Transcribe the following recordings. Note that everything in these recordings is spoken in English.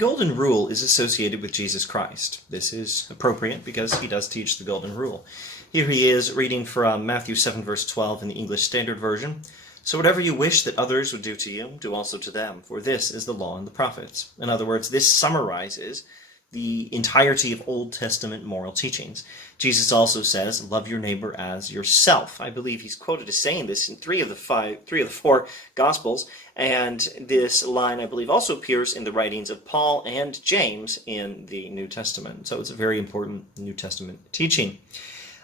golden rule is associated with Jesus Christ. This is appropriate because he does teach the golden rule. Here he is reading from Matthew 7 verse 12 in the English Standard Version. So whatever you wish that others would do to you, do also to them, for this is the law and the prophets. In other words, this summarizes the entirety of Old Testament moral teachings. Jesus also says, love your neighbor as yourself. I believe he's quoted as saying this in three of the four Gospels, and this line, I believe, also appears in the writings of Paul and James in the New Testament. So it's a very important New Testament teaching.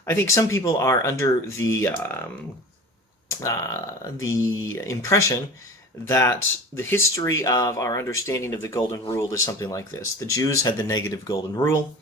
I think some people are under the impression that the history of our understanding of the golden rule is something like this. The Jews had the negative golden rule,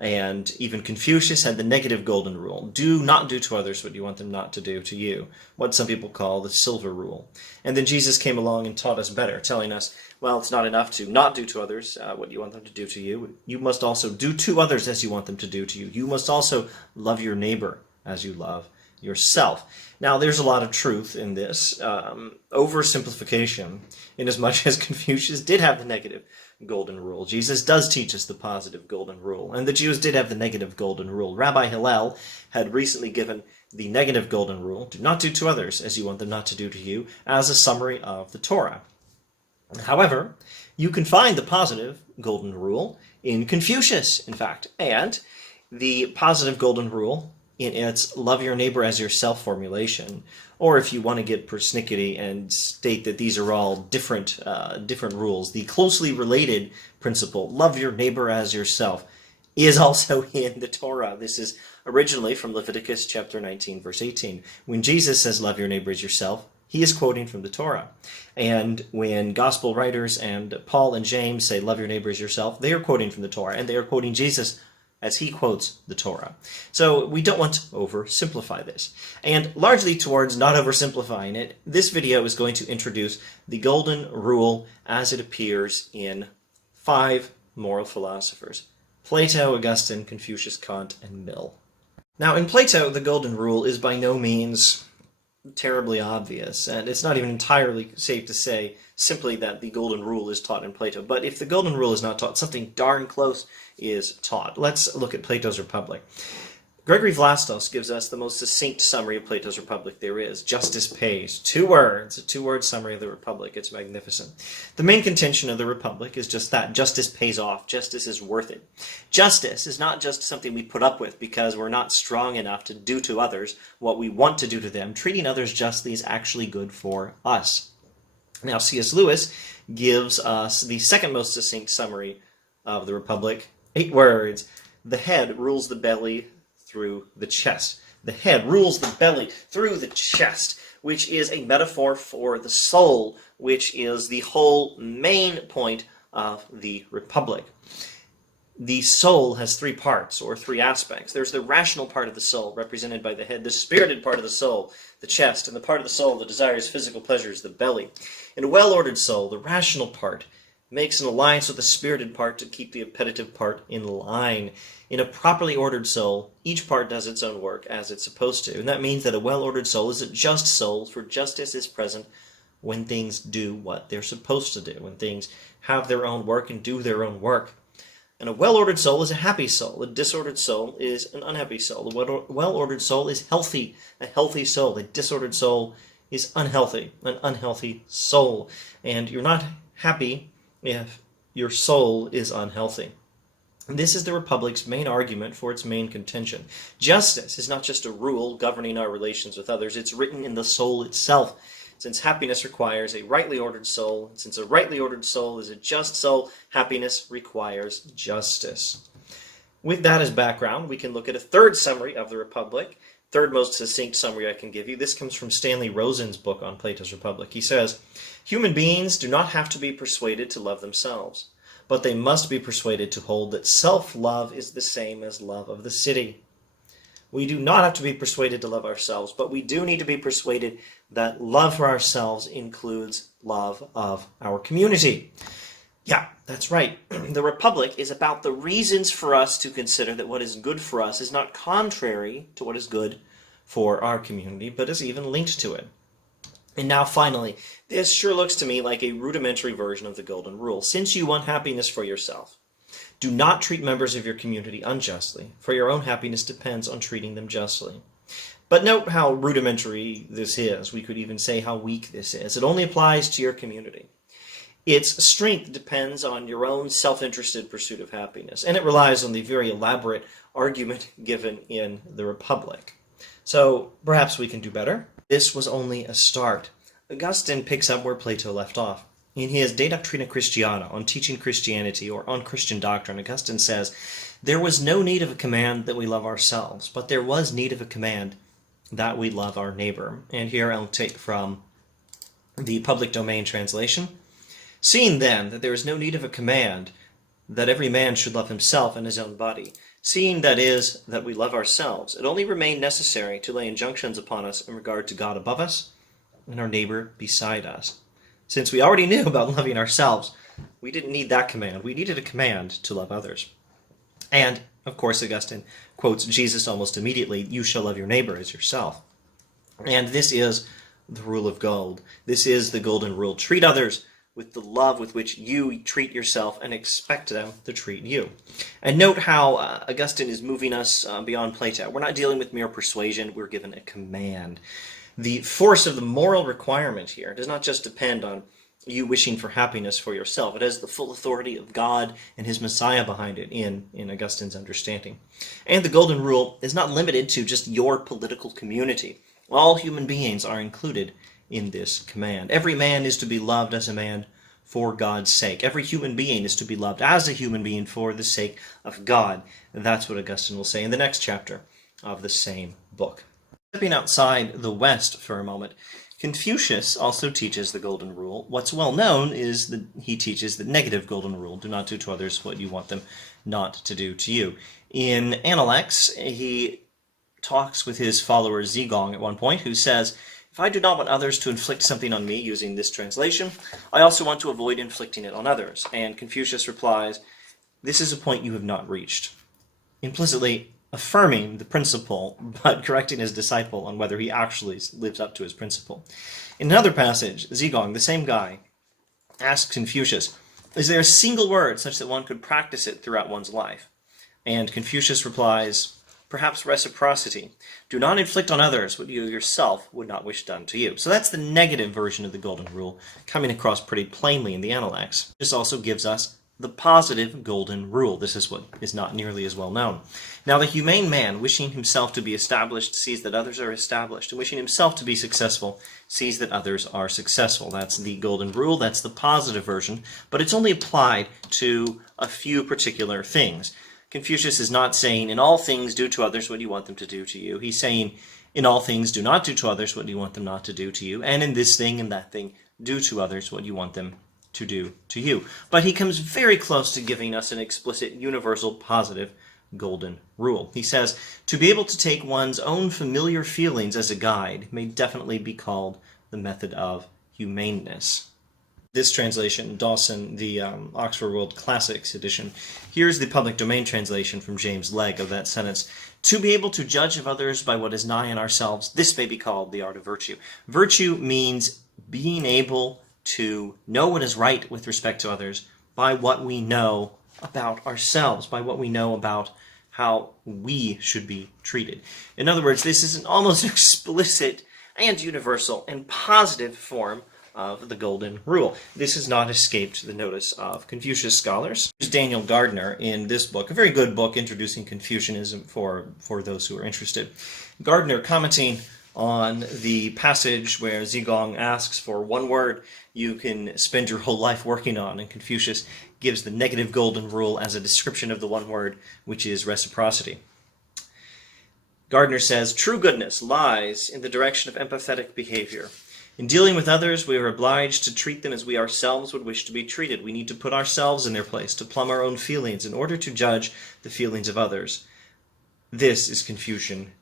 and even Confucius had the negative golden rule. Do not do to others what you want them not to do to you, what some people call the silver rule. And then Jesus came along and taught us better, telling us, well, it's not enough to not do to others what you want them to do to you. You must also do to others as you want them to do to you. You must also love your neighbor as you love yourself. Now, there's a lot of truth in this oversimplification, in as much as Confucius did have the negative golden rule. Jesus does teach us the positive golden rule, and the Jews did have the negative golden rule. Rabbi Hillel had recently given the negative golden rule, do not do to others as you want them not to do to you, as a summary of the Torah. However, you can find the positive golden rule in Confucius, in fact, and the positive golden rule in its love your neighbor as yourself formulation, or if you want to get persnickety and state that these are all different rules, the closely related principle, love your neighbor as yourself, is also in the Torah. This is originally from Leviticus chapter 19, verse 18. When Jesus says love your neighbor as yourself, he is quoting from the Torah. And when gospel writers and Paul and James say love your neighbor as yourself, they are quoting from the Torah, and they are quoting Jesus as he quotes the Torah. So we don't want to oversimplify this. And largely towards not oversimplifying it, this video is going to introduce the golden rule as it appears in 5 moral philosophers: Plato, Augustine, Confucius, Kant, and Mill. Now, in Plato, the golden rule is by no means terribly obvious, and it's not even entirely safe to say simply that the golden rule is taught in Plato. But if the golden rule is not taught, something darn close is taught. Let's look at Plato's Republic. Gregory Vlastos gives us the most succinct summary of Plato's Republic there is. Justice pays. 2 words, a 2-word summary of the Republic. It's magnificent. The main contention of the Republic is just that. Justice pays off. Justice is worth it. Justice is not just something we put up with because we're not strong enough to do to others what we want to do to them. Treating others justly is actually good for us. Now, C.S. Lewis gives us the second most succinct summary of the Republic. 8 words. The head rules the belly through the chest. The head rules the belly through the chest, which is a metaphor for the soul, which is the whole main point of the Republic. The soul has 3 parts, or 3 aspects. There's the rational part of the soul, represented by the head, the spirited part of the soul, the chest, and the part of the soul that desires physical pleasures, the belly. In a well-ordered soul, the rational part makes an alliance with the spirited part to keep the appetitive part in line. In a properly ordered soul, each part does its own work as it's supposed to, and that means that a well-ordered soul is a just soul, for justice is present when things do what they're supposed to do, when things have their own work and do their own work. And a well-ordered soul is a happy soul. A disordered soul is an unhappy soul. A well-ordered soul is healthy, a healthy soul. A disordered soul is unhealthy, an unhealthy soul. And you're not happy if your soul is unhealthy. This is the Republic's main argument for its main contention. Justice is not just a rule governing our relations with others. It's written in the soul itself. Since happiness requires a rightly ordered soul, and since a rightly ordered soul is a just soul, happiness requires justice. With that as background, we can look at a third summary of the Republic, third most succinct summary I can give you. This comes from Stanley Rosen's book on Plato's Republic. He says, human beings do not have to be persuaded to love themselves, but they must be persuaded to hold that self-love is the same as love of the city. We do not have to be persuaded to love ourselves, but we do need to be persuaded that love for ourselves includes love of our community. Yeah, that's right. The Republic is about the reasons for us to consider that what is good for us is not contrary to what is good for our community, but is even linked to it. And now finally, this sure looks to me like a rudimentary version of the golden rule. Since you want happiness for yourself, do not treat members of your community unjustly, for your own happiness depends on treating them justly. But note how rudimentary this is. We could even say how weak this is. It only applies to your community. Its strength depends on your own self-interested pursuit of happiness, and it relies on the very elaborate argument given in the Republic. So perhaps we can do better. This was only a start. Augustine picks up where Plato left off. In his De Doctrina Christiana, on teaching Christianity, or on Christian doctrine, Augustine says, there was no need of a command that we love ourselves, but there was need of a command that we love our neighbor. And here I'll take from the Public Domain translation. Seeing then that there is no need of a command that every man should love himself and his own body, seeing that is, that we love ourselves, it only remained necessary to lay injunctions upon us in regard to God above us and our neighbor beside us. Since we already knew about loving ourselves, we didn't need that command. We needed a command to love others. And, of course, Augustine quotes Jesus almost immediately, you shall love your neighbor as yourself. And this is the rule of gold. This is the golden rule. Treat others with the love with which you treat yourself and expect them to treat you. And note how Augustine is moving us beyond Plato. We're not dealing with mere persuasion, we're given a command. The force of the moral requirement here does not just depend on you wishing for happiness for yourself. It has the full authority of God and his Messiah behind it in Augustine's understanding. And the golden rule is not limited to just your political community. All human beings are included in this command. Every man is to be loved as a man for God's sake. Every human being is to be loved as a human being for the sake of God. And that's what Augustine will say in the next chapter of the same book. Stepping outside the West for a moment, Confucius also teaches the golden rule. What's well known is that he teaches the negative golden rule, do not do to others what you want them not to do to you. In Analects, he talks with his follower Zigong at one point, who says, if I do not want others to inflict something on me, using this translation, I also want to avoid inflicting it on others. And Confucius replies, this is a point you have not reached. Implicitly affirming the principle, but correcting his disciple on whether he actually lives up to his principle. In another passage, Zigong, the same guy, asks Confucius, is there a single word such that one could practice it throughout one's life? And Confucius replies, perhaps reciprocity. Do not inflict on others what you yourself would not wish done to you. So that's the negative version of the golden rule, coming across pretty plainly in the Analects. This also gives us the positive golden rule. This is what is not nearly as well known. Now, the humane man, wishing himself to be established, sees that others are established, and wishing himself to be successful, sees that others are successful. That's the golden rule. That's the positive version, but it's only applied to a few particular things. Confucius is not saying, in all things do to others what you want them to do to you. He's saying, in all things do not do to others what you want them not to do to you, and in this thing and that thing do to others what you want them to do to you. But he comes very close to giving us an explicit, universal, positive golden rule. He says, to be able to take one's own familiar feelings as a guide may definitely be called the method of humaneness. This translation, Dawson, the Oxford World Classics edition, here's the Public Domain translation from James Legge of that sentence. To be able to judge of others by what is nigh in ourselves, this may be called the art of virtue. Virtue means being able to know what is right with respect to others by what we know about ourselves, by what we know about how we should be treated. In other words, this is an almost explicit and universal and positive form of the golden rule. This has not escaped the notice of Confucius scholars. There's Daniel Gardner in this book, a very good book introducing Confucianism for those who are interested. Gardner, commenting on the passage where Zigong asks for one word you can spend your whole life working on, and Confucius gives the negative golden rule as a description of the one word, which is reciprocity. Gardner says, true goodness lies in the direction of empathetic behavior. In dealing with others, we are obliged to treat them as we ourselves would wish to be treated. We need to put ourselves in their place, to plumb our own feelings in order to judge the feelings of others. This is Confucian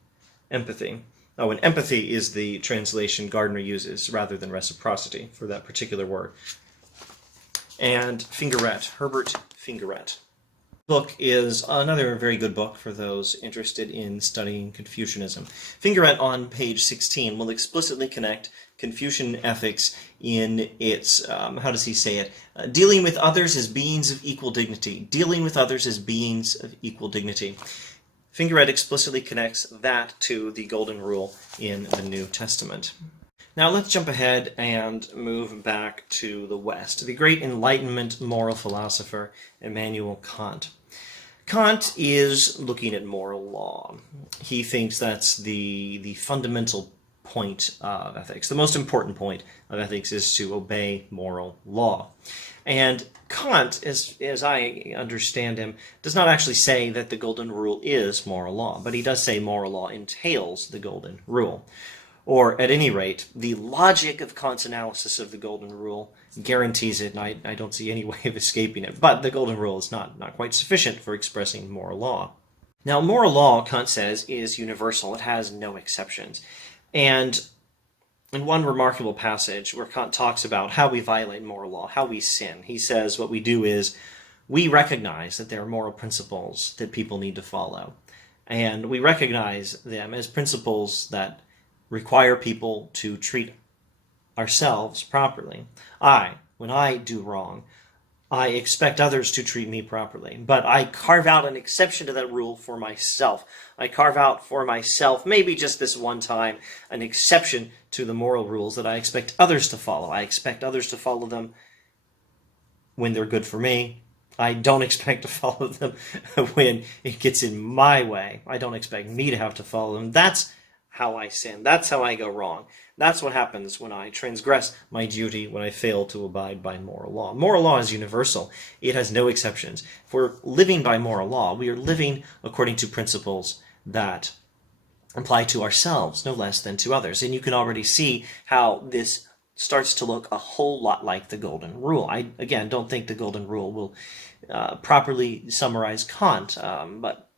empathy. Oh, and empathy is the translation Gardner uses rather than reciprocity for that particular word. And Fingeret, Herbert Fingeret. Book is another very good book for those interested in studying Confucianism. Fingerette on page 16 will explicitly connect Confucian ethics in its, how does he say it? Dealing with others as beings of equal dignity. Dealing with others as beings of equal dignity. Fingerette explicitly connects that to the Golden Rule in the New Testament. Now let's jump ahead and move back to the West. The great Enlightenment moral philosopher, Immanuel Kant. Kant is looking at moral law. He thinks that's the fundamental point of ethics. The most important point of ethics is to obey moral law. And Kant, as I understand him, does not actually say that the Golden Rule is moral law, but he does say moral law entails the Golden Rule. Or, at any rate, the logic of Kant's analysis of the Golden Rule guarantees it, and I don't see any way of escaping it. But the Golden Rule is not quite sufficient for expressing moral law. Now, moral law, Kant says, is universal. It has no exceptions. And in one remarkable passage where Kant talks about how we violate moral law, how we sin, he says what we do is we recognize that there are moral principles that people need to follow. And we recognize them as principles that require people to treat ourselves properly. When I do wrong, I expect others to treat me properly, but I carve out an exception to that rule for myself. I carve out for myself, maybe just this one time, an exception to the moral rules that I expect others to follow. I expect others to follow them when they're good for me. I don't expect to follow them when it gets in my way. I don't expect me to have to follow them. That's how I sin. That's how I go wrong. That's what happens when I transgress my duty, when I fail to abide by moral law. Moral law is universal. It has no exceptions. If we're living by moral law, we are living according to principles that apply to ourselves, no less than to others. And you can already see how this starts to look a whole lot like the Golden Rule. I, again, don't think the Golden Rule will properly summarize Kant, but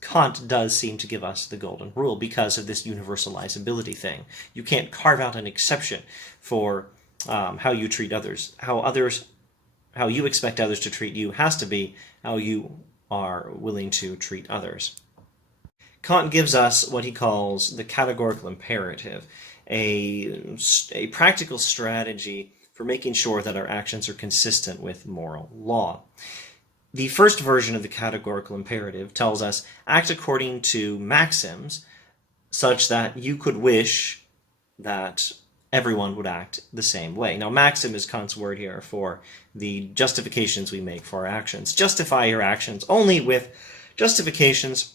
Kant does seem to give us the Golden Rule because of this universalizability thing. You can't carve out an exception for how you treat others. How you expect others to treat you has to be how you are willing to treat others. Kant gives us what he calls the categorical imperative, a practical strategy for making sure that our actions are consistent with moral law. The first version of the categorical imperative tells us, act according to maxims such that you could wish that everyone would act the same way. Now, maxim is Kant's word here for the justifications we make for our actions. Justify your actions only with justifications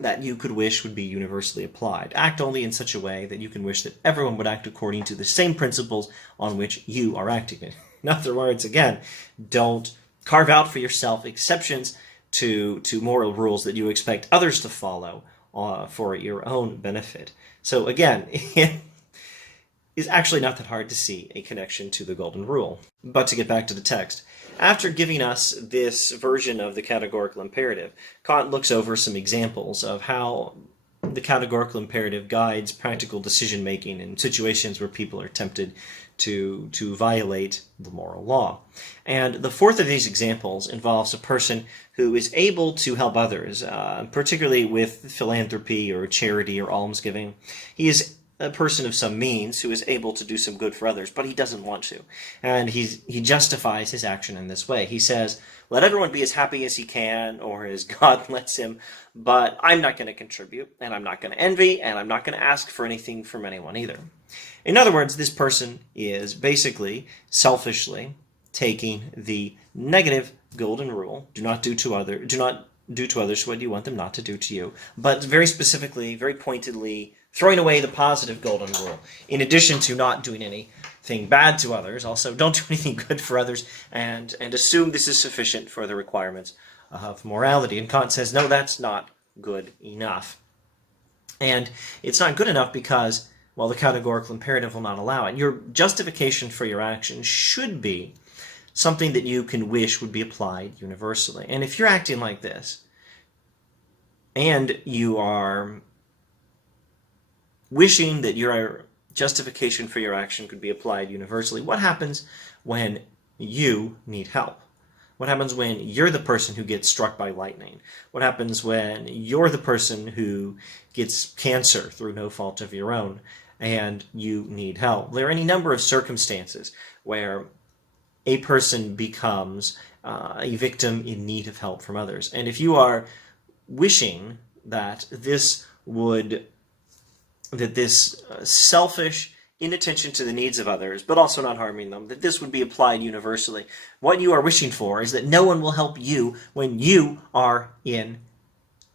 that you could wish would be universally applied. Act only in such a way that you can wish that everyone would act according to the same principles on which you are acting. In other words, again, don't carve out for yourself exceptions to moral rules that you expect others to follow for your own benefit. So again, it is actually not that hard to see a connection to the Golden Rule. But to get back to the text, after giving us this version of the categorical imperative, Kant looks over some examples of how the categorical imperative guides practical decision-making in situations where people are tempted to violate the moral law. And the fourth of these examples involves a person who is able to help others, particularly with philanthropy or charity or almsgiving. He is a person of some means who is able to do some good for others, but he doesn't want to. And he justifies his action in this way. He says, let everyone be as happy as he can or as God lets him, but I'm not going to contribute, and I'm not going to envy, and I'm not going to ask for anything from anyone either. In other words, this person is basically selfishly taking the negative Golden Rule, do not do to others what you want them not to do to you, but very specifically, very pointedly, throwing away the positive Golden Rule. In addition to not doing anything bad to others, also don't do anything good for others, and assume this is sufficient for the requirements of morality. And Kant says, no, that's not good enough. And it's not good enough because, well, the categorical imperative will not allow it. Your justification for your action should be something that you can wish would be applied universally. And if you're acting like this, and you are wishing that your justification for your action could be applied universally, what happens when you need help? What happens when you're the person who gets struck by lightning? What happens when you're the person who gets cancer through no fault of your own and you need help? There are any number of circumstances where a person becomes a victim in need of help from others. And if you are wishing that this selfish inattention to the needs of others, but also not harming them, that this would be applied universally, what you are wishing for is that no one will help you when you are in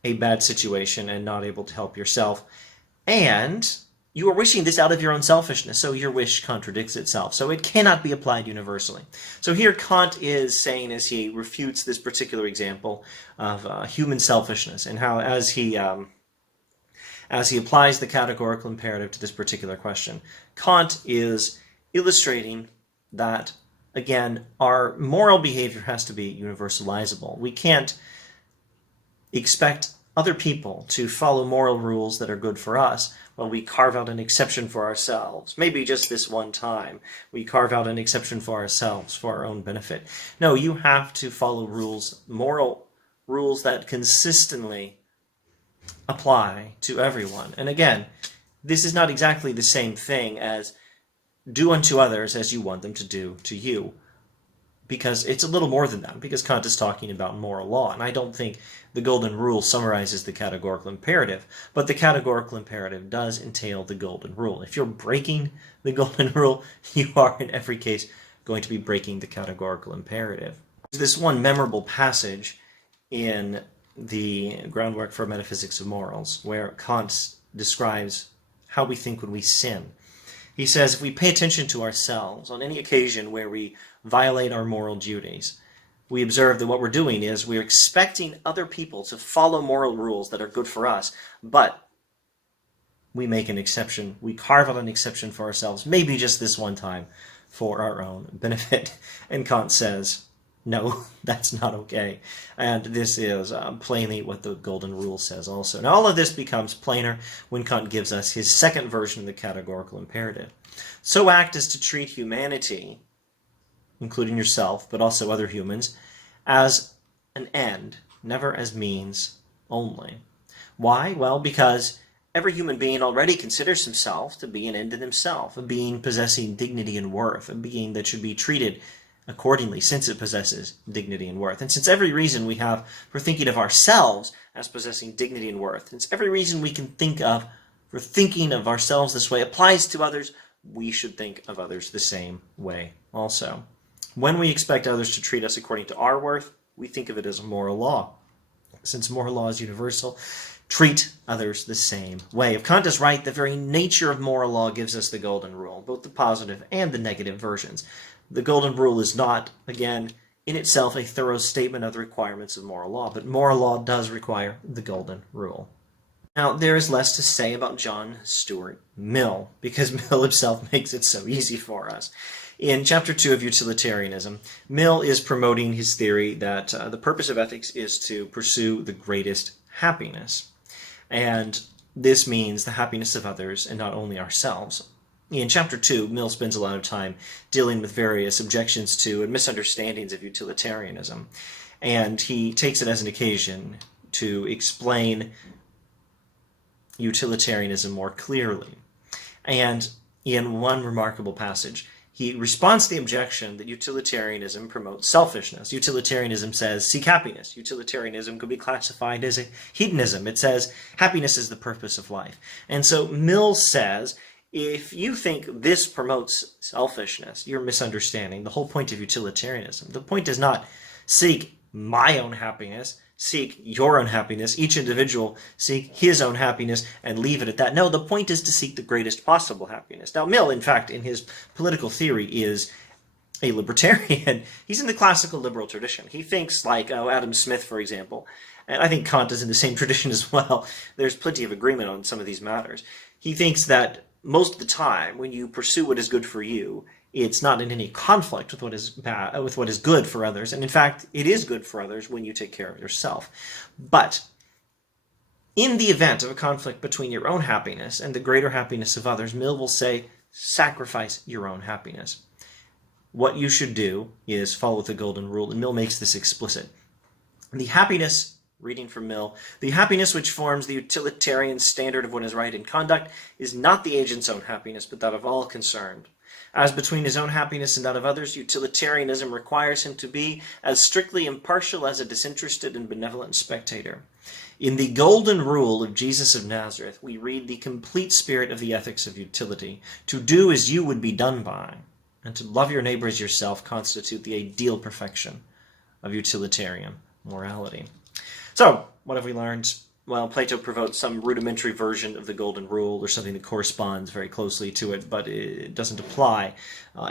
a bad situation and not able to help yourself. And you are wishing this out of your own selfishness, so your wish contradicts itself. So it cannot be applied universally. So here Kant is saying, as he refutes this particular example of human selfishness, and how as he applies the categorical imperative to this particular question, Kant is illustrating that, again, our moral behavior has to be universalizable. We can't expect other people to follow moral rules that are good for us while we carve out an exception for ourselves. Maybe just this one time we carve out an exception for ourselves for our own benefit. No, you have to follow rules, moral rules that consistently apply to everyone. And again, this is not exactly the same thing as do unto others as you want them to do to you, because it's a little more than that, because Kant is talking about moral law, and I don't think the Golden Rule summarizes the categorical imperative, but the categorical imperative does entail the Golden Rule. If you're breaking the Golden Rule, you are in every case going to be breaking the categorical imperative. There's this one memorable passage in the Groundwork for Metaphysics of Morals, where Kant describes how we think when we sin. He says, if we pay attention to ourselves on any occasion where we violate our moral duties, we observe that what we're doing is we're expecting other people to follow moral rules that are good for us, but we make an exception. We carve out an exception for ourselves, maybe just this one time, for our own benefit. And Kant says, no, that's not okay. And this is plainly what the Golden Rule says also. Now, all of this becomes plainer when Kant gives us his second version of the categorical imperative. So act as to treat humanity, including yourself, but also other humans, as an end, never as means only. Why? Well, because every human being already considers himself to be an end in himself, a being possessing dignity and worth, a being that should be treated accordingly, since it possesses dignity and worth. And since every reason we have for thinking of ourselves as possessing dignity and worth, since every reason we can think of for thinking of ourselves this way applies to others, we should think of others the same way also. When we expect others to treat us according to our worth, we think of it as a moral law. Since moral law is universal, treat others the same way. If Kant is right, the very nature of moral law gives us the Golden Rule, both the positive and the negative versions. The Golden Rule is not, again, in itself a thorough statement of the requirements of moral law, but moral law does require the Golden Rule. Now, there is less to say about John Stuart Mill, because Mill himself makes it so easy for us. In Chapter 2 of Utilitarianism, Mill is promoting his theory that the purpose of ethics is to pursue the greatest happiness. And this means the happiness of others and not only ourselves. In Chapter 2, Mill spends a lot of time dealing with various objections to and misunderstandings of utilitarianism. And he takes it as an occasion to explain utilitarianism more clearly. And in one remarkable passage, he responds to the objection that utilitarianism promotes selfishness. Utilitarianism says, seek happiness. Utilitarianism could be classified as a hedonism. It says, happiness is the purpose of life. And so Mill says, if you think this promotes selfishness, you're misunderstanding the whole point of utilitarianism. The point is not seek my own happiness, seek your own happiness, each individual seek his own happiness and leave it at that. No, the point is to seek the greatest possible happiness. Now, Mill, in fact, in his political theory is a libertarian. He's in the classical liberal tradition. He thinks like Adam Smith, for example, and I think Kant is in the same tradition as well. There's plenty of agreement on some of these matters. He thinks that most of the time, when you pursue what is good for you, it's not in any conflict with what is bad, with what is good for others. And in fact, it is good for others when you take care of yourself. But in the event of a conflict between your own happiness and the greater happiness of others, Mill will say, sacrifice your own happiness. what you should do is follow the golden rule, and Mill makes this explicit. The happiness, reading from Mill, the happiness which forms the utilitarian standard of what is right in conduct is not the agent's own happiness, but that of all concerned. As between his own happiness and that of others, utilitarianism requires him to be as strictly impartial as a disinterested and benevolent spectator. In the golden rule of Jesus of Nazareth, we read the complete spirit of the ethics of utility. To do as you would be done by, and to love your neighbor as yourself constitute the ideal perfection of utilitarian morality. So, what have we learned? Well, Plato provoked some rudimentary version of the golden rule, or something that corresponds very closely to it, but it doesn't apply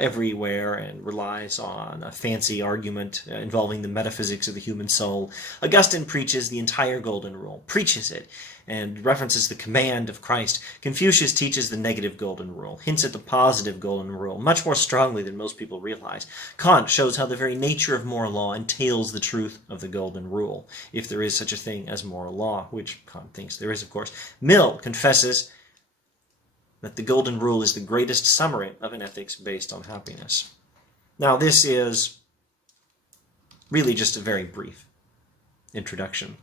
everywhere and relies on a fancy argument involving the metaphysics of the human soul. Augustine preaches the entire golden rule, preaches it, and references the command of Christ. Confucius teaches the negative golden rule, hints at the positive golden rule, much more strongly than most people realize. Kant shows how the very nature of moral law entails the truth of the golden rule, if there is such a thing as moral law, which Kant thinks there is, of course. Mill confesses that the golden rule is the greatest summary of an ethics based on happiness. Now, this is really just a very brief introduction.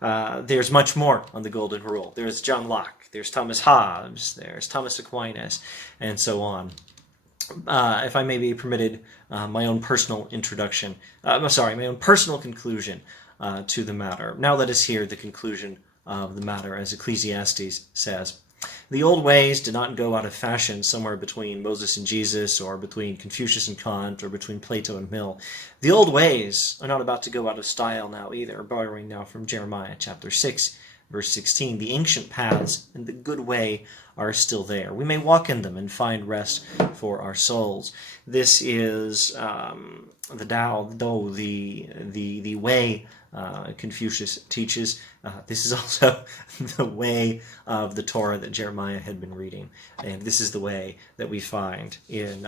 There's much more on the golden rule. There's John Locke, there's Thomas Hobbes, there's Thomas Aquinas, and so on. If I may be permitted, my own personal introduction, my own personal conclusion to the matter. Now let us hear the conclusion of the matter, as Ecclesiastes says. The old ways did not go out of fashion somewhere between Moses and Jesus, or between Confucius and Kant, or between Plato and Mill. The old ways are not about to go out of style now either, borrowing now from Jeremiah chapter 6, verse 16. The ancient paths and the good way are still there. We may walk in them and find rest for our souls. This is the Tao, though the way Confucius teaches. This is also the way of the Torah that Jeremiah had been reading. And this is the way that we find in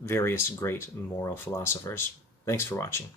various great moral philosophers. Thanks for watching.